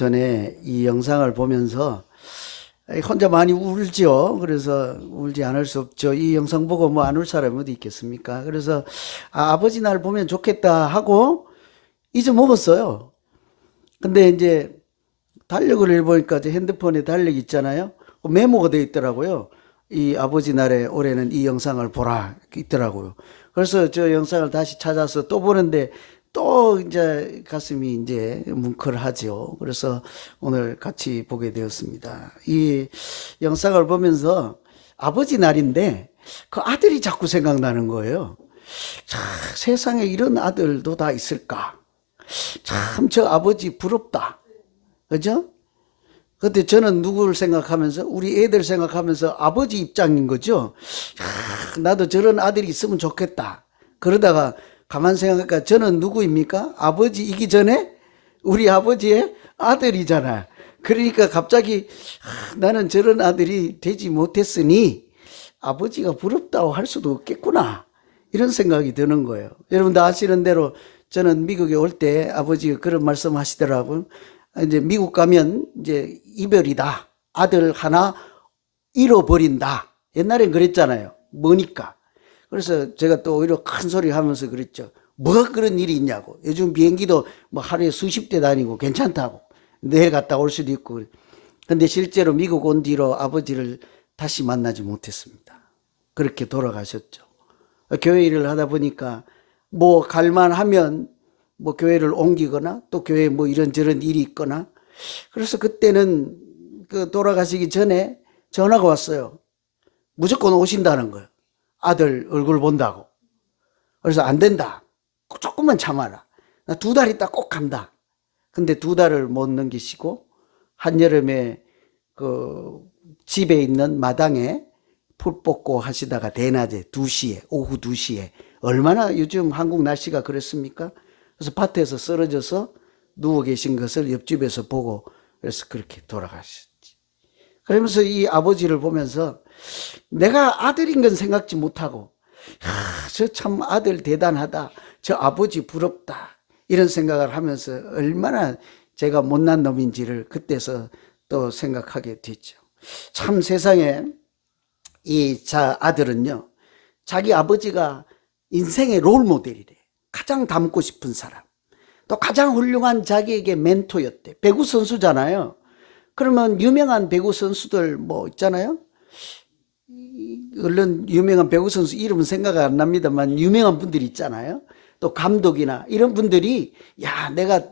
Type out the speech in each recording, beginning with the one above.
전에 이 영상을 보면서 혼자 많이 울죠. 그래서 울지 않을 수 없죠. 이 영상 보고 뭐 안 울 사람이 어디 있겠습니까? 그래서 아버지 날 보면 좋겠다 하고 잊어먹었어요. 근데 이제 달력을 해보니까 이제 핸드폰에 달력 있잖아요. 그 메모가 되어 있더라고요. 이 아버지 날에 올해는 이 영상을 보라 있더라고요. 그래서 저 영상을 다시 찾아서 또 보는데 또 이제 가슴이 이제 뭉클하죠. 그래서 오늘 같이 보게 되었습니다. 이 영상을 보면서 아버지 날인데 그 아들이 자꾸 생각나는 거예요. 참, 세상에 이런 아들도 다 있을까? 참, 저 아버지 부럽다. 그죠? 그때 저는 누구를 생각하면서 우리 애들 생각하면서 아버지 입장인 거죠. 나도 저런 아들이 있으면 좋겠다. 그러다가 가만 생각하니까 저는 누구입니까? 아버지이기 전에 우리 아버지의 아들이잖아. 그러니까 갑자기 나는 저런 아들이 되지 못했으니 아버지가 부럽다고 할 수도 없겠구나. 이런 생각이 드는 거예요. 여러분도 아시는 대로 저는 미국에 올 때 아버지가 그런 말씀 하시더라고요. 이제 미국 가면 이제 이별이다. 아들 하나 잃어버린다. 옛날엔 그랬잖아요. 뭐니까. 그래서 제가 또 오히려 큰 소리 하면서 그랬죠. 뭐가 그런 일이 있냐고. 요즘 비행기도 뭐 하루에 수십 대 다니고 괜찮다고. 내일 갔다 올 수도 있고. 근데 실제로 미국 온 뒤로 아버지를 다시 만나지 못했습니다. 그렇게 돌아가셨죠. 교회 일을 하다 보니까 뭐 갈만하면 뭐 교회를 옮기거나 또 교회에 뭐 이런저런 일이 있거나 그래서 그때는 그 돌아가시기 전에 전화가 왔어요. 무조건 오신다는 거예요. 아들 얼굴 본다고. 그래서 안 된다. 조금만 참아라. 나 2달 있다 꼭 간다. 근데 2달을 못 넘기시고 한여름에 그 집에 있는 마당에 풀 뽑고 하시다가 대낮에 2시에 오후 2시에 얼마나 요즘 한국 날씨가 그렇습니까? 그래서 밭에서 쓰러져서 누워 계신 것을 옆집에서 보고 그래서 그렇게 돌아가셨지. 그러면서 이 아버지를 보면서 내가 아들인 건 생각지 못하고 저 참 아들 대단하다. 저 아버지 부럽다. 이런 생각을 하면서 얼마나 제가 못난 놈인지를 그때서 또 생각하게 됐죠. 참 세상에 이 아들은요. 자기 아버지가 인생의 롤 모델이래. 가장 닮고 싶은 사람. 또 가장 훌륭한 자기에게 멘토였대. 배구 선수잖아요. 그러면 유명한 배구 선수들 뭐 있잖아요. 얼른 유명한 배구 선수 이름은 생각 안 납니다만 유명한 분들이 있잖아요. 또 감독이나 이런 분들이 야 내가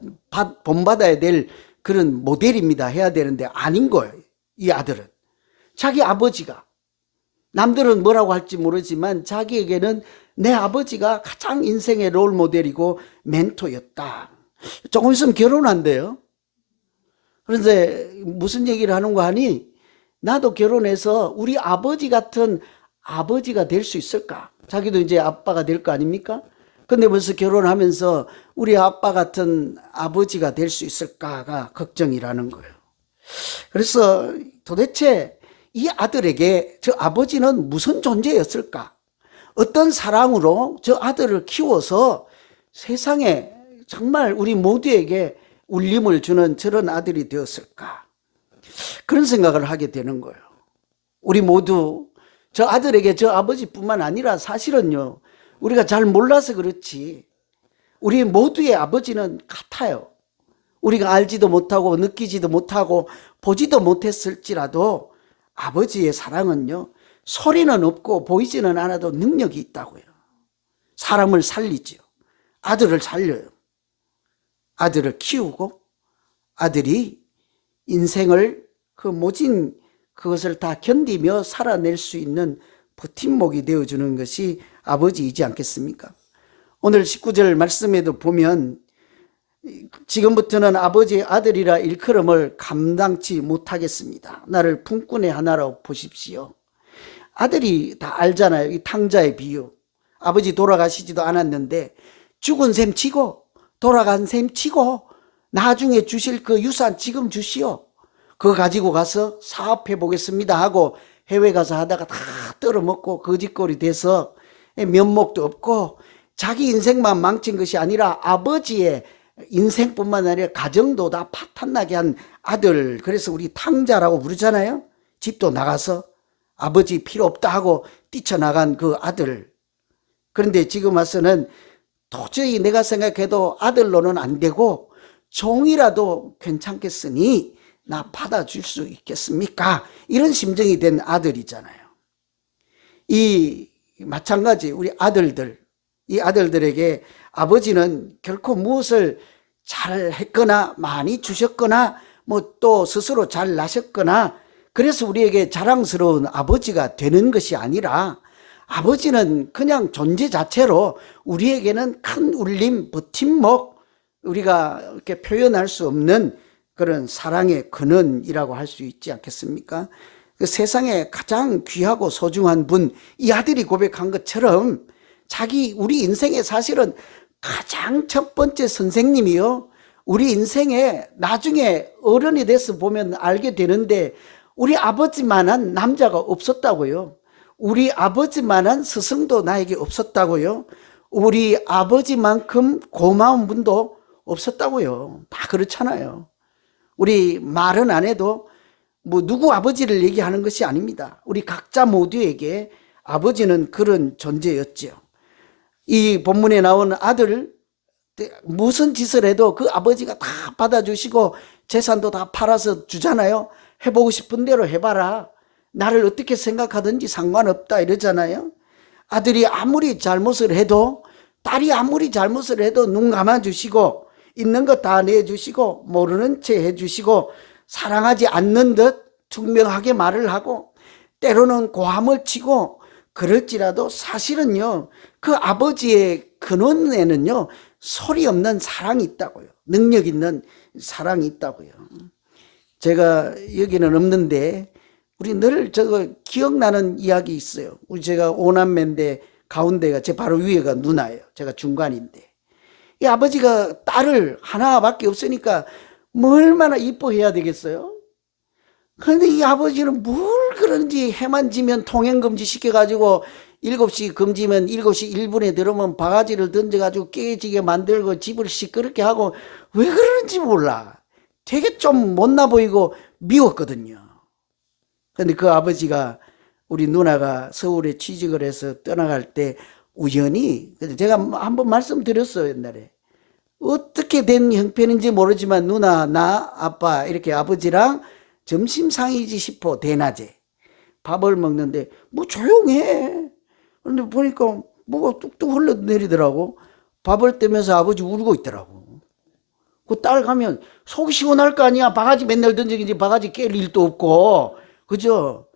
본받아야 될 그런 모델입니다 해야 되는데 아닌 거예요. 이 아들은. 자기 아버지가 남들은 뭐라고 할지 모르지만 자기에게는 내 아버지가 가장 인생의 롤 모델이고 멘토였다. 조금 있으면 결혼한대요. 그런데 무슨 얘기를 하는가 하니 나도 결혼해서 우리 아버지 같은 아버지가 될 수 있을까? 자기도 이제 아빠가 될 거 아닙니까? 근데 벌써 결혼하면서 우리 아빠 같은 아버지가 될 수 있을까가 걱정이라는 거예요. 그래서 도대체 이 아들에게 저 아버지는 무슨 존재였을까? 어떤 사랑으로 저 아들을 키워서 세상에 정말 우리 모두에게 울림을 주는 저런 아들이 되었을까? 그런 생각을 하게 되는 거예요. 우리 모두 저 아들에게 저 아버지뿐만 아니라 사실은요. 우리가 잘 몰라서 그렇지. 우리 모두의 아버지는 같아요. 우리가 알지도 못하고 느끼지도 못하고 보지도 못했을지라도 아버지의 사랑은요. 소리는 없고 보이지는 않아도 능력이 있다고요. 사람을 살리죠. 아들을 살려요. 아들을 키우고 아들이 인생을 그 모진 그것을 다 견디며 살아낼 수 있는 버팀목이 되어주는 것이 아버지이지 않겠습니까? 오늘 19절 말씀에도 보면 지금부터는 아버지의 아들이라 일컬음을 감당치 못하겠습니다. 나를 품꾼의 하나로 보십시오. 아들이 다 알잖아요. 이 탕자의 비유. 아버지 돌아가시지도 않았는데 죽은 셈 치고 돌아간 셈 치고 나중에 주실 그 유산 지금 주시오. 그거 가지고 가서 사업해 보겠습니다 하고 해외 가서 하다가 다 떨어먹고 거짓골이 돼서 면목도 없고 자기 인생만 망친 것이 아니라 아버지의 인생뿐만 아니라 가정도 다 파탄나게 한 아들, 그래서 우리 탕자라고 부르잖아요. 집도 나가서 아버지 필요 없다 하고 뛰쳐나간 그 아들. 그런데 지금 와서는 도저히 내가 생각해도 아들로는 안 되고 종이라도 괜찮겠으니 나 받아줄 수 있겠습니까? 이런 심정이 된 아들이잖아요. 이 마찬가지 우리 아들들, 이 아들들에게 아버지는 결코 무엇을 잘 했거나 많이 주셨거나 뭐 또 스스로 잘 나셨거나 그래서 우리에게 자랑스러운 아버지가 되는 것이 아니라 아버지는 그냥 존재 자체로 우리에게는 큰 울림, 버팀목, 우리가 이렇게 표현할 수 없는 그런 사랑의 근원이라고 할 수 있지 않겠습니까? 그 세상에 가장 귀하고 소중한 분, 이 아들이 고백한 것처럼 우리 인생에 사실은 가장 첫 번째 선생님이요. 우리 인생에 나중에 어른이 돼서 보면 알게 되는데 우리 아버지만한 남자가 없었다고요. 우리 아버지만한 스승도 나에게 없었다고요. 우리 아버지만큼 고마운 분도 없었다고요. 다 그렇잖아요. 우리 말은 안 해도 뭐 누구 아버지를 얘기하는 것이 아닙니다. 우리 각자 모두에게 아버지는 그런 존재였죠. 이 본문에 나온 아들, 무슨 짓을 해도 그 아버지가 다 받아주시고 재산도 다 팔아서 주잖아요. 해보고 싶은 대로 해봐라. 나를 어떻게 생각하든지 상관없다 이러잖아요. 아들이 아무리 잘못을 해도, 딸이 아무리 잘못을 해도 눈 감아주시고 있는 거 다 내주시고 모르는 채 해주시고 사랑하지 않는 듯 투명하게 말을 하고 때로는 고함을 치고 그럴지라도 사실은요, 그 아버지의 근원에는요 소리 없는 사랑이 있다고요. 능력 있는 사랑이 있다고요. 제가 여기는 없는데 우리 늘 저거 기억나는 이야기 있어요. 우리 제가 오남매인데 가운데가 제 바로 위에가 누나예요. 제가 중간인데 이 아버지가 딸을 하나밖에 없으니까 뭐 얼마나 이뻐해야 되겠어요? 그런데 이 아버지는 뭘 그런지 해만 지면 통행금지 시켜가지고 7시 금지면 7시 1분에 들어오면 바가지를 던져가지고 깨지게 만들고 집을 시끄럽게 하고 왜 그러는지 몰라. 되게 좀 못나 보이고 미웠거든요. 근데 그 아버지가 우리 누나가 서울에 취직을 해서 떠나갈 때 우연히, 제가 한번 말씀드렸어요 옛날에. 어떻게 된 형편인지 모르지만 누나, 나, 아빠 이렇게 아버지랑 점심상이지 싶어 대낮에 밥을 먹는데 뭐 조용해. 그런데 보니까 뭐가 뚝뚝 흘러내리더라고. 밥을 떼면서 아버지 울고 있더라고. 그 딸 가면 속 시원할 거 아니야. 바가지 맨날 던지는지 바가지 깰 일도 없고. 그죠?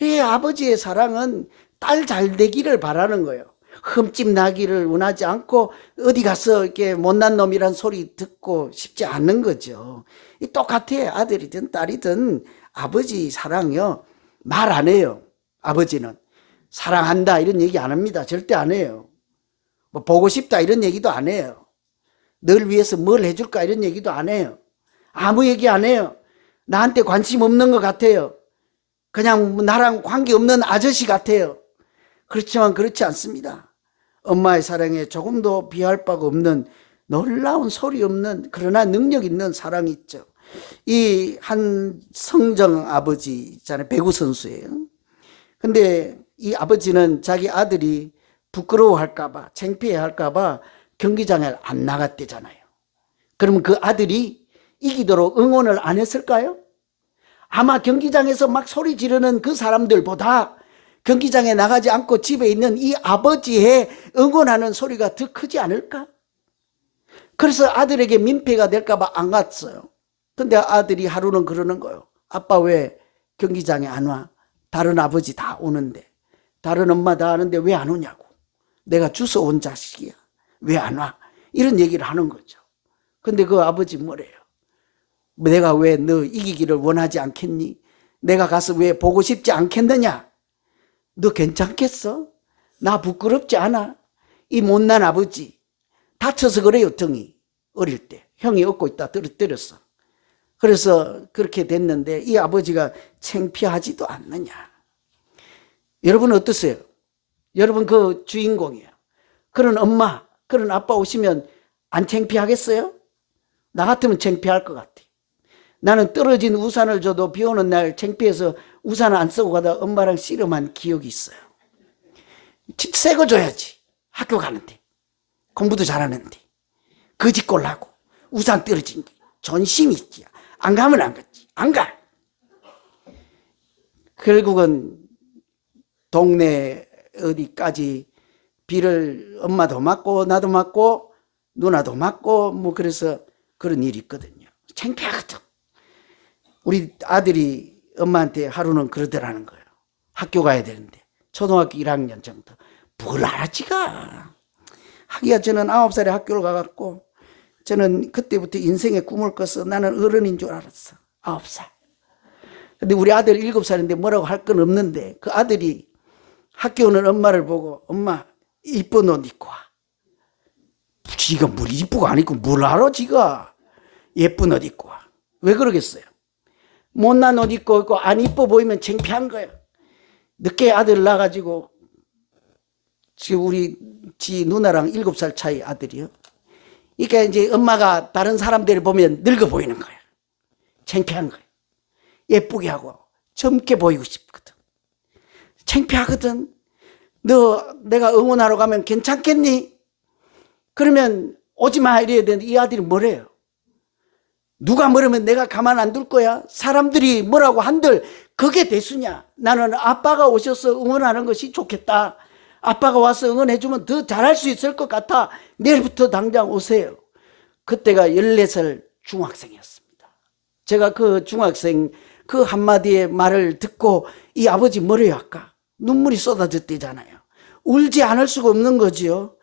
이 아버지의 사랑은 딸 잘 되기를 바라는 거예요. 흠집 나기를 원하지 않고 어디 가서 이렇게 못난 놈이란 소리 듣고 싶지 않는 거죠. 똑같아요. 아들이든 딸이든 아버지 사랑요. 말 안 해요. 아버지는. 사랑한다 이런 얘기 안 합니다. 절대 안 해요. 뭐 보고 싶다 이런 얘기도 안 해요. 널 위해서 뭘 해줄까 이런 얘기도 안 해요. 아무 얘기 안 해요. 나한테 관심 없는 것 같아요. 그냥 나랑 관계없는 아저씨 같아요. 그렇지만 그렇지 않습니다. 엄마의 사랑에 조금도 비할 바가 없는 놀라운 소리 없는 그러나 능력 있는 사랑이 있죠. 이 한성정 아버지 있잖아요. 배구 선수예요. 근데 이 아버지는 자기 아들이 부끄러워할까봐 창피해할까봐 경기장에 안 나갔대잖아요. 그러면 그 아들이 이기도록 응원을 안 했을까요? 아마 경기장에서 막 소리 지르는 그 사람들보다 경기장에 나가지 않고 집에 있는 이 아버지의 응원하는 소리가 더 크지 않을까? 그래서 아들에게 민폐가 될까봐 안 갔어요. 근데 아들이 하루는 그러는 거예요. 아빠 왜 경기장에 안 와? 다른 아버지 다 오는데, 다른 엄마 다 하는데 왜 안 오냐고. 내가 주워 온 자식이야. 왜 안 와? 이런 얘기를 하는 거죠. 근데 그 아버지 뭐래요? 내가 왜 너 이기기를 원하지 않겠니? 내가 가서 왜 보고 싶지 않겠느냐? 너 괜찮겠어? 나 부끄럽지 않아? 이 못난 아버지 다쳐서 그래요. 등이 어릴 때 형이 업고 있다 떨어뜨렸어. 그래서 그렇게 됐는데 이 아버지가 창피하지도 않느냐. 여러분 어떠세요? 여러분 그 주인공이에요. 그런 엄마 그런 아빠 오시면 안 창피하겠어요? 나 같으면 창피할 것 같아. 나는 떨어진 우산을 줘도 비 오는 날 창피해서 우산 안 쓰고 가다 엄마랑 씨름한 기억이 있어요. 새 거 줘야지. 학교 가는데. 공부도 잘하는데. 거짓골 하고 우산 떨어진 게 전심이 있지. 안 가면 안 갔지. 안 가. 결국은 동네 어디까지 비를 엄마도 맞고 나도 맞고 누나도 맞고 뭐 그래서 그런 일이 있거든요. 창피하거든. 우리 아들이 엄마한테 하루는 그러더라는 거예요. 학교 가야 되는데 초등학교 1학년 정도. 뭘 알았지가. 하기야 저는 9살에 학교를 가갖고 저는 그때부터 인생의 꿈을 꿨어. 나는 어른인 줄 알았어. 9살. 근데 우리 아들 7살인데 뭐라고 할 건 없는데 그 아들이 학교 오는 엄마를 보고 엄마 이쁜 옷 입고 와. 지가 뭘 이쁘고 안 입고 뭘 알아 지가. 예쁜 옷 입고 와. 왜 그러겠어요. 못난 옷 입고 있고 안 이뻐 보이면 창피한 거예요. 늦게 아들 낳아가지고 지금 우리 지 누나랑 7살 차이 아들이요. 그러니까 이제 엄마가 다른 사람들을 보면 늙어 보이는 거예요. 창피한 거예요. 예쁘게 하고 젊게 보이고 싶거든. 창피하거든. 너 내가 응원하러 가면 괜찮겠니? 그러면 오지 마 이래야 되는데 이 아들이 뭐래요? 누가 뭐라면 내가 가만 안 둘 거야? 사람들이 뭐라고 한들 그게 대수냐? 나는 아빠가 오셔서 응원하는 것이 좋겠다. 아빠가 와서 응원해주면 더 잘할 수 있을 것 같아. 내일부터 당장 오세요. 그때가 14살 중학생이었습니다. 제가 그 중학생 그 한마디의 말을 듣고 이 아버지 뭐래요 아까? 눈물이 쏟아졌대잖아요. 울지 않을 수가 없는 거지요.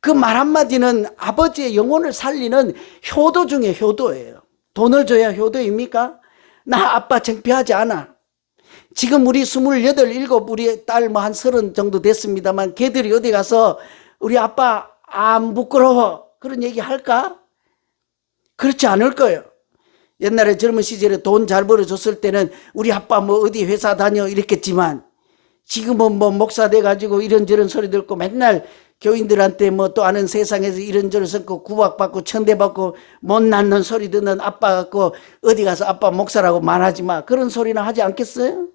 그 말 한마디는 아버지의 영혼을 살리는 효도 중에 효도예요. 돈을 줘야 효도입니까? 나 아빠 창피하지 않아. 지금 우리 28, 7 우리 딸 뭐 한 30 정도 됐습니다만 걔들이 어디 가서 우리 아빠 안 부끄러워 그런 얘기 할까? 그렇지 않을 거예요. 옛날에 젊은 시절에 돈 잘 벌어줬을 때는 우리 아빠 뭐 어디 회사 다녀 이랬겠지만 지금은 뭐 목사 돼가지고 이런저런 소리 듣고 맨날 교인들한테 뭐 또 아는 세상에서 이런저런 성고 구박받고 천대받고 못 낳는 소리 듣는 아빠 같고 어디 가서 아빠 목사라고 말하지 마 그런 소리나 하지 않겠어요?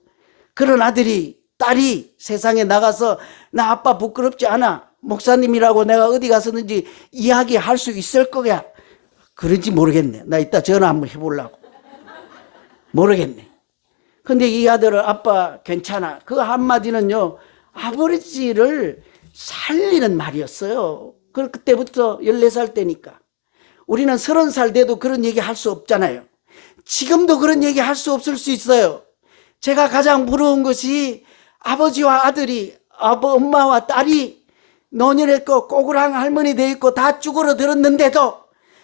그런 아들이 딸이 세상에 나가서 나 아빠 부끄럽지 않아 목사님이라고 내가 어디 가서든지 이야기할 수 있을 거야. 그런지 모르겠네. 나 이따 전화 한번 해보려고. 모르겠네. 근데 이 아들은 아빠 괜찮아. 그 한마디는요. 아버지를 살리는 말이었어요. 그때부터 14살 때니까. 우리는 30살 돼도 그런 얘기 할 수 없잖아요. 지금도 그런 얘기 할 수 없을 수 있어요. 제가 가장 부러운 것이 아버지와 아들이 엄마와 딸이 노년했고 꼬그랑 할머니 돼 있고 다 쭈그러들었는데도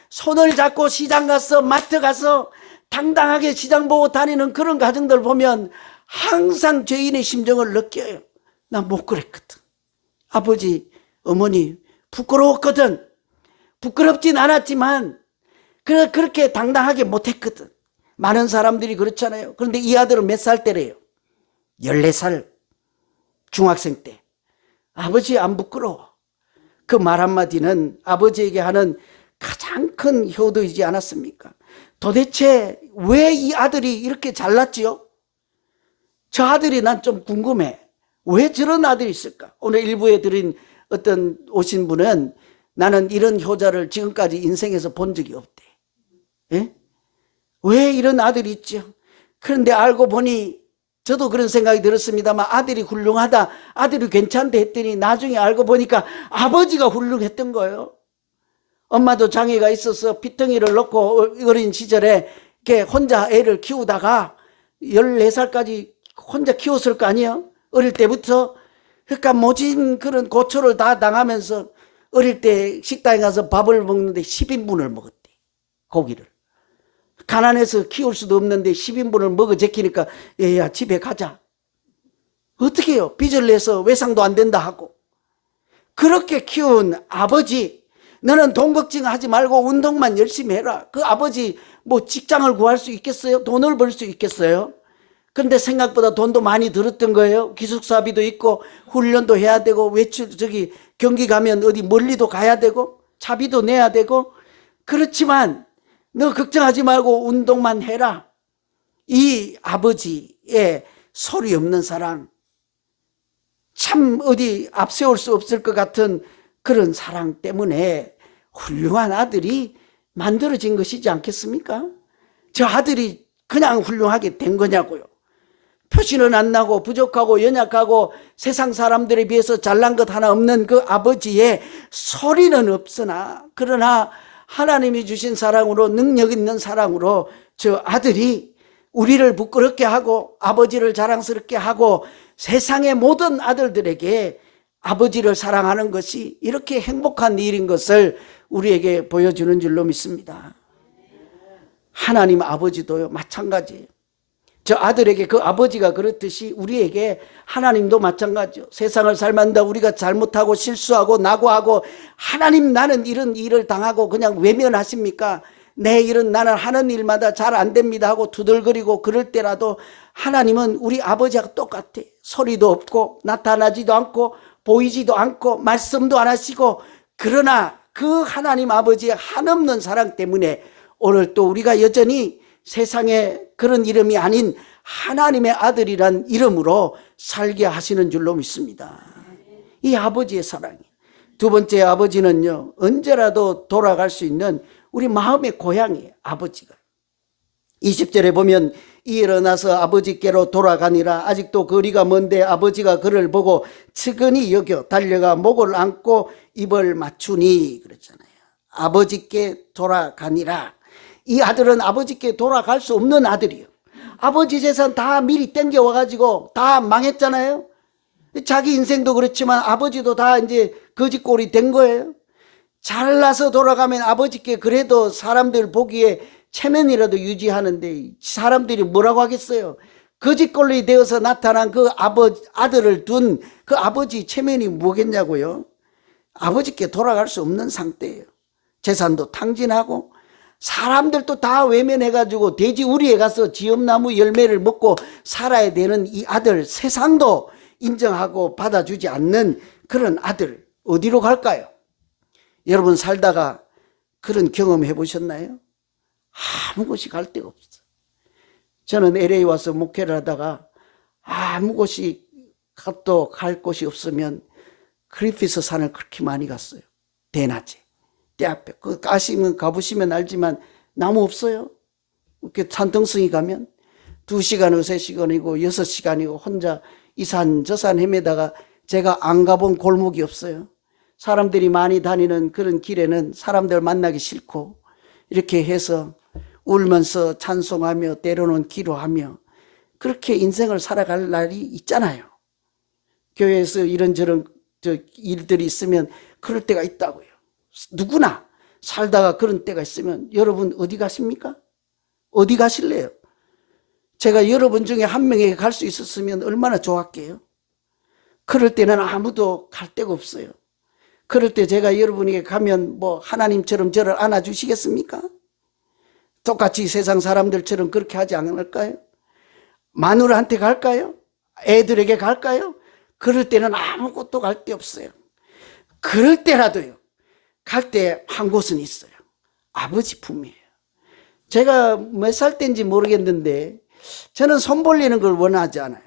손을 잡고 시장 가서 마트 가서 당당하게 시장 보고 다니는 그런 가정들 보면 항상 죄인의 심정을 느껴요. 나 못 그랬거든. 아버지, 어머니 부끄러웠거든. 부끄럽진 않았지만 그렇게 당당하게 못했거든. 많은 사람들이 그렇잖아요. 그런데 이 아들은 몇 살 때래요? 14살 중학생 때. 아버지 안 부끄러워. 그 말 한마디는 아버지에게 하는 가장 큰 효도이지 않았습니까? 도대체 왜 이 아들이 이렇게 잘났지요? 저 아들이 난 좀 궁금해. 왜 저런 아들이 있을까? 오늘 일부에 드린 어떤 오신 분은 나는 이런 효자를 지금까지 인생에서 본 적이 없대. 예? 왜 이런 아들이 있죠? 그런데 알고 보니 저도 그런 생각이 들었습니다만 아들이 훌륭하다, 아들이 괜찮다 했더니 나중에 알고 보니까 아버지가 훌륭했던 거예요. 엄마도 장애가 있어서 피덩이를 놓고 어린 시절에 혼자 애를 키우다가 14살까지 혼자 키웠을 거 아니에요? 어릴 때부터. 그러니까 모진 그런 고초를 다 당하면서 어릴 때 식당에 가서 밥을 먹는데 10인분을 먹었대. 고기를. 가난해서 키울 수도 없는데 10인분을 먹어 제끼니까 얘야 집에 가자. 어떻게 해요? 빚을 내서 외상도 안 된다 하고. 그렇게 키운 아버지, 너는 돈 걱정하지 말고 운동만 열심히 해라. 그 아버지 뭐 직장을 구할 수 있겠어요? 돈을 벌 수 있겠어요? 그런데 생각보다 돈도 많이 들었던 거예요. 기숙사비도 있고 훈련도 해야 되고 외출 경기 가면 어디 멀리도 가야 되고 차비도 내야 되고. 그렇지만 너 걱정하지 말고 운동만 해라. 이 아버지의 소리 없는 사랑, 참 어디 앞세울 수 없을 것 같은 그런 사랑 때문에 훌륭한 아들이 만들어진 것이지 않겠습니까? 저 아들이 그냥 훌륭하게 된 거냐고요. 표시는 안 나고 부족하고 연약하고 세상 사람들에 비해서 잘난 것 하나 없는 그 아버지의 소리는 없으나, 그러나 하나님이 주신 사랑으로, 능력 있는 사랑으로 저 아들이 우리를 부끄럽게 하고 아버지를 자랑스럽게 하고 세상의 모든 아들들에게 아버지를 사랑하는 것이 이렇게 행복한 일인 것을 우리에게 보여주는 줄로 믿습니다. 하나님 아버지도요, 마찬가지예요. 저 아들에게 그 아버지가 그렇듯이 우리에게 하나님도 마찬가지요. 세상을 살만다 우리가 잘못하고 실수하고 낙오하고, 하나님 나는 이런 일을 당하고 그냥 외면하십니까? 내 일은 나는 하는 일마다 잘 안 됩니다 하고 투덜거리고 그럴 때라도 하나님은 우리 아버지와 똑같아. 소리도 없고 나타나지도 않고 보이지도 않고 말씀도 안 하시고, 그러나 그 하나님 아버지의 한없는 사랑 때문에 오늘 또 우리가 여전히 세상에 그런 이름이 아닌 하나님의 아들이란 이름으로 살게 하시는 줄로 믿습니다. 이 아버지의 사랑이. 두 번째, 아버지는요, 언제라도 돌아갈 수 있는 우리 마음의 고향이에요. 아버지가 20절에 보면 일어나서 아버지께로 돌아가니라. 아직도 거리가 먼데 아버지가 그를 보고 측은히 여겨 달려가 목을 안고 입을 맞추니 그랬잖아요. 아버지께 돌아가니라. 이 아들은 아버지께 돌아갈 수 없는 아들이에요. 아버지 재산 다 미리 땡겨와가지고 다 망했잖아요. 자기 인생도 그렇지만 아버지도 다 이제 거지꼴이 된 거예요. 잘나서 돌아가면 아버지께 그래도 사람들 보기에 체면이라도 유지하는데 사람들이 뭐라고 하겠어요? 거지꼴이 되어서 나타난 그 아들을 둔 그 아버지 체면이 뭐겠냐고요? 아버지께 돌아갈 수 없는 상태예요. 재산도 탕진하고 사람들도 다 외면해가지고 돼지 우리에 가서 지엄나무 열매를 먹고 살아야 되는 이 아들, 세상도 인정하고 받아주지 않는 그런 아들, 어디로 갈까요? 여러분 살다가 그런 경험 해보셨나요? 아무 곳이 갈 데가 없어. 저는 LA 와서 목회를 하다가 아무 곳이 또 갈 곳이 없으면 그리피스 산을 그렇게 많이 갔어요. 대낮에 때 앞에 가보시면 알지만 나무 없어요. 이렇게 산등성이 가면 2시간이고 3시간이고 6시간이고 혼자 이 산 저 산 헤매다가 제가 안 가본 골목이 없어요. 사람들이 많이 다니는 그런 길에는 사람들 만나기 싫고 이렇게 해서 울면서 찬송하며 때로는 기도하며 그렇게 인생을 살아갈 날이 있잖아요. 교회에서 이런저런 일들이 있으면 그럴 때가 있다고요. 누구나 살다가 그런 때가 있으면 여러분 어디 가십니까? 어디 가실래요? 제가 여러분 중에 한 명에게 갈 수 있었으면 얼마나 좋았게요. 그럴 때는 아무도 갈 데가 없어요. 그럴 때 제가 여러분에게 가면 뭐 하나님처럼 저를 안아주시겠습니까? 똑같이 세상 사람들처럼 그렇게 하지 않을까요? 마누라한테 갈까요? 애들에게 갈까요? 그럴 때는 아무것도 갈 데 없어요. 그럴 때라도요, 갈 때 한 곳은 있어요. 아버지 품이에요. 제가 몇 살 때인지 모르겠는데 저는 손 벌리는 걸 원하지 않아요.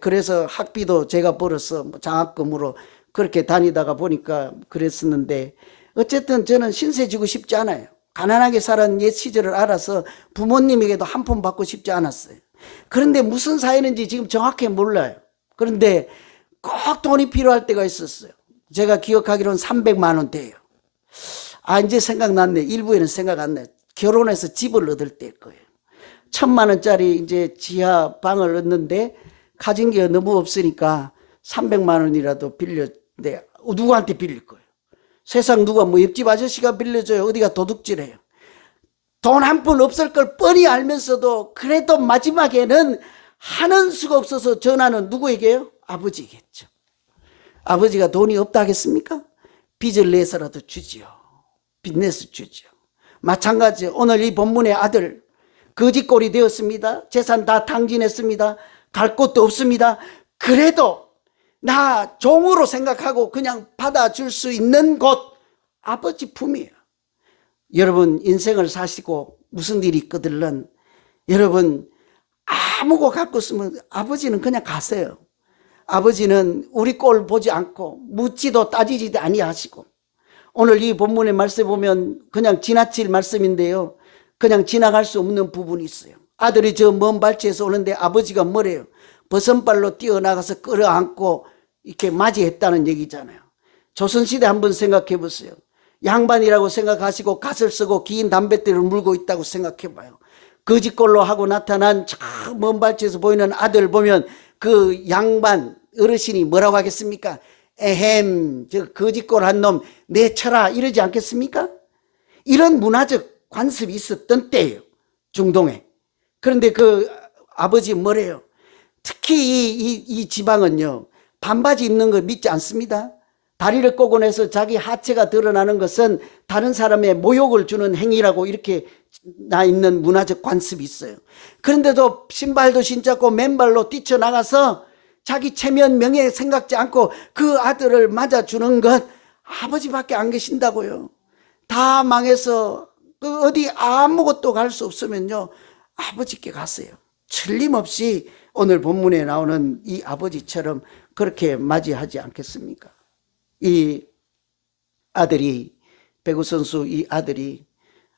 그래서 학비도 제가 벌어서 장학금으로 그렇게 다니다가 보니까 그랬었는데, 어쨌든 저는 신세 지고 싶지 않아요. 가난하게 살았던 옛 시절을 알아서 부모님에게도 한 푼 받고 싶지 않았어요. 그런데 무슨 사연인지 지금 정확히 몰라요. 그런데 꼭 돈이 필요할 때가 있었어요. 제가 기억하기로는 300만 원대예요. 이제 생각났네. 일부에는 생각 안 나요. 결혼해서 집을 얻을 때일 거예요. 1,000만 원짜리 이제 지하 방을 얻는데 가진 게 너무 없으니까 300만 원이라도 빌렸는데 누구한테 빌릴 거예요? 세상 누가 뭐 옆집 아저씨가 빌려줘요? 어디가 도둑질해요? 돈 한 푼 없을 걸 뻔히 알면서도 그래도 마지막에는 하는 수가 없어서 전화는 누구에게요? 아버지겠죠. 아버지가 돈이 없다 하겠습니까? 빚을 내서라도 주지요. 빚 내서 주지요. 마찬가지예요. 오늘 이 본문의 아들 거지꼴이 되었습니다. 재산 다 탕진했습니다. 갈 곳도 없습니다. 그래도 나 종으로 생각하고 그냥 받아줄 수 있는 곳, 아버지 품이에요. 여러분 인생을 사시고 무슨 일이 있거든 여러분 아무거 갖고 있으면 아버지는 그냥 가세요. 아버지는 우리 꼴 보지 않고 묻지도 따지지도 아니하시고, 오늘 이 본문의 말씀 보면 그냥 지나칠 말씀인데요, 그냥 지나갈 수 없는 부분이 있어요. 아들이 저 먼 발치에서 오는데 아버지가 뭐래요? 버선발로 뛰어나가서 끌어안고 이렇게 맞이했다는 얘기잖아요. 조선시대 한번 생각해 보세요. 양반이라고 생각하시고 갓을 쓰고 긴 담뱃대를 물고 있다고 생각해 봐요. 거짓골로 하고 나타난 저 먼 발치에서 보이는 아들 보면 그 양반 어르신이 뭐라고 하겠습니까? 에헴, 저 거짓골 한 놈 내쳐라 이러지 않겠습니까? 이런 문화적 관습이 있었던 때예요, 중동에. 그런데 그 아버지 뭐래요? 특히 이 지방은요, 반바지 입는 거 믿지 않습니다. 다리를 꼬고 내서 자기 하체가 드러나는 것은 다른 사람의 모욕을 주는 행위라고 이렇게 나 있는 문화적 관습이 있어요. 그런데도 신발도 신자고 맨발로 뛰쳐나가서 자기 체면 명예 생각지 않고 그 아들을 맞아주는 것 아버지밖에 안 계신다고요. 다 망해서 어디 아무것도 갈 수 없으면요, 아버지께 가세요. 틀림없이 오늘 본문에 나오는 이 아버지처럼 그렇게 맞이하지 않겠습니까? 이 아들이, 배구 선수 이 아들이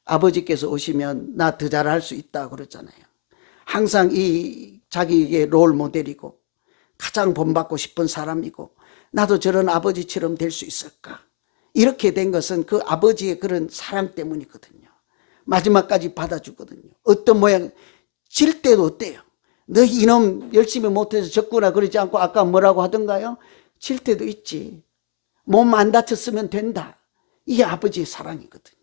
아버지께서 오시면 나 더 잘할 수 있다 그러잖아요. 항상 이 자기의 롤 모델이고 가장 본받고 싶은 사람이고, 나도 저런 아버지처럼 될 수 있을까? 이렇게 된 것은 그 아버지의 그런 사랑 때문이거든요. 마지막까지 받아주거든요. 어떤 모양, 질 때도 어때요? 너 이놈 열심히 못해서 졌구나 그러지 않고 아까 뭐라고 하던가요? 질 때도 있지. 몸 안 다쳤으면 된다. 이게 아버지의 사랑이거든요.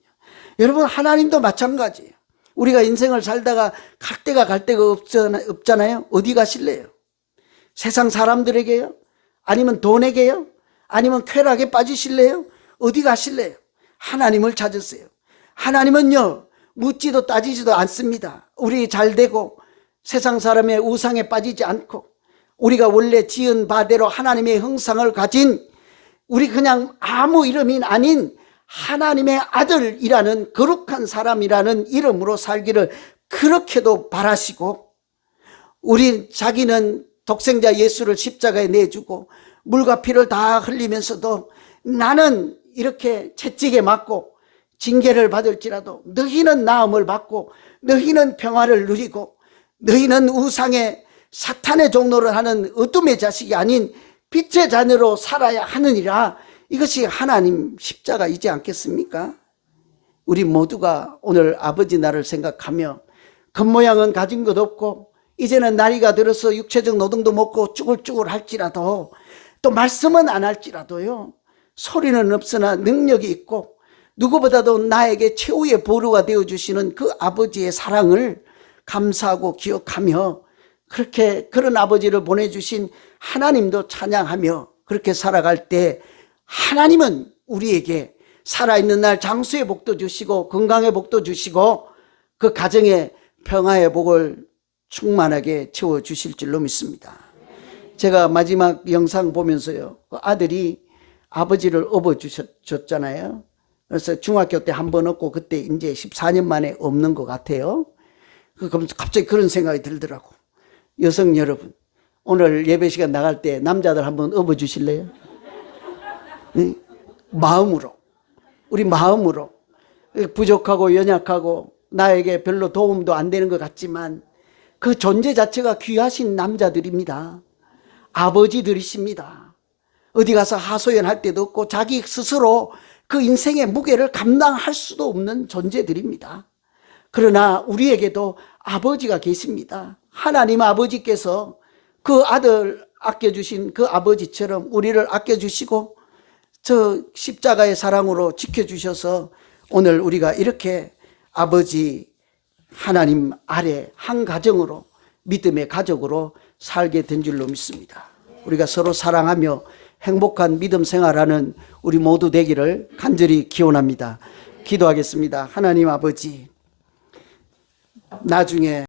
여러분, 하나님도 마찬가지예요. 우리가 인생을 살다가 갈 데가 없잖아요. 어디 가실래요? 세상 사람들에게요? 아니면 돈에게요? 아니면 쾌락에 빠지실래요? 어디 가실래요? 하나님을 찾으세요. 하나님은요, 묻지도 따지지도 않습니다. 우리 잘 되고 세상 사람의 우상에 빠지지 않고 우리가 원래 지은 바대로 하나님의 형상을 가진, 우리 그냥 아무 이름이 아닌 하나님의 아들이라는 거룩한 사람이라는 이름으로 살기를 그렇게도 바라시고, 우리 자기는 독생자 예수를 십자가에 내주고 물과 피를 다 흘리면서도 나는 이렇게 채찍에 맞고 징계를 받을지라도 너희는 나음을 받고 너희는 평화를 누리고 너희는 우상의 사탄의 종노를 하는 어둠의 자식이 아닌 빛의 자녀로 살아야 하느니라. 이것이 하나님 십자가이지 않겠습니까? 우리 모두가 오늘 아버지 날을 생각하며 겉모양은 가진 것 없고 이제는 나이가 들어서 육체적 노동도 먹고 쭈글쭈글 할지라도, 또 말씀은 안 할지라도요, 소리는 없으나 능력이 있고 누구보다도 나에게 최후의 보루가 되어주시는 그 아버지의 사랑을 감사하고 기억하며, 그렇게 그런 아버지를 보내주신 하나님도 찬양하며 그렇게 살아갈 때 하나님은 우리에게 살아있는 날 장수의 복도 주시고 건강의 복도 주시고 그 가정의 평화의 복을 충만하게 채워주실 줄로 믿습니다. 제가 마지막 영상 보면서요, 그 아들이 아버지를 업어주셨잖아요. 그래서 중학교 때 한 번 얻고 그때 이제 14년 만에 없는 것 같아요. 그럼 갑자기 그런 생각이 들더라고. 여성 여러분, 오늘 예배 시간 나갈 때 남자들 한번 업어주실래요? 응? 마음으로, 우리 마음으로. 부족하고 연약하고 나에게 별로 도움도 안 되는 것 같지만 그 존재 자체가 귀하신 남자들입니다. 아버지들이십니다. 어디 가서 하소연할 때도 없고 자기 스스로 그 인생의 무게를 감당할 수도 없는 존재들입니다. 그러나 우리에게도 아버지가 계십니다. 하나님 아버지께서 그 아들 아껴주신 그 아버지처럼 우리를 아껴주시고 저 십자가의 사랑으로 지켜주셔서 오늘 우리가 이렇게 아버지 하나님 아래 한 가정으로, 믿음의 가족으로 살게 된 줄로 믿습니다. 우리가 서로 사랑하며 행복한 믿음 생활하는 우리 모두 되기를 간절히 기원합니다. 기도하겠습니다. 하나님 아버지, 나중에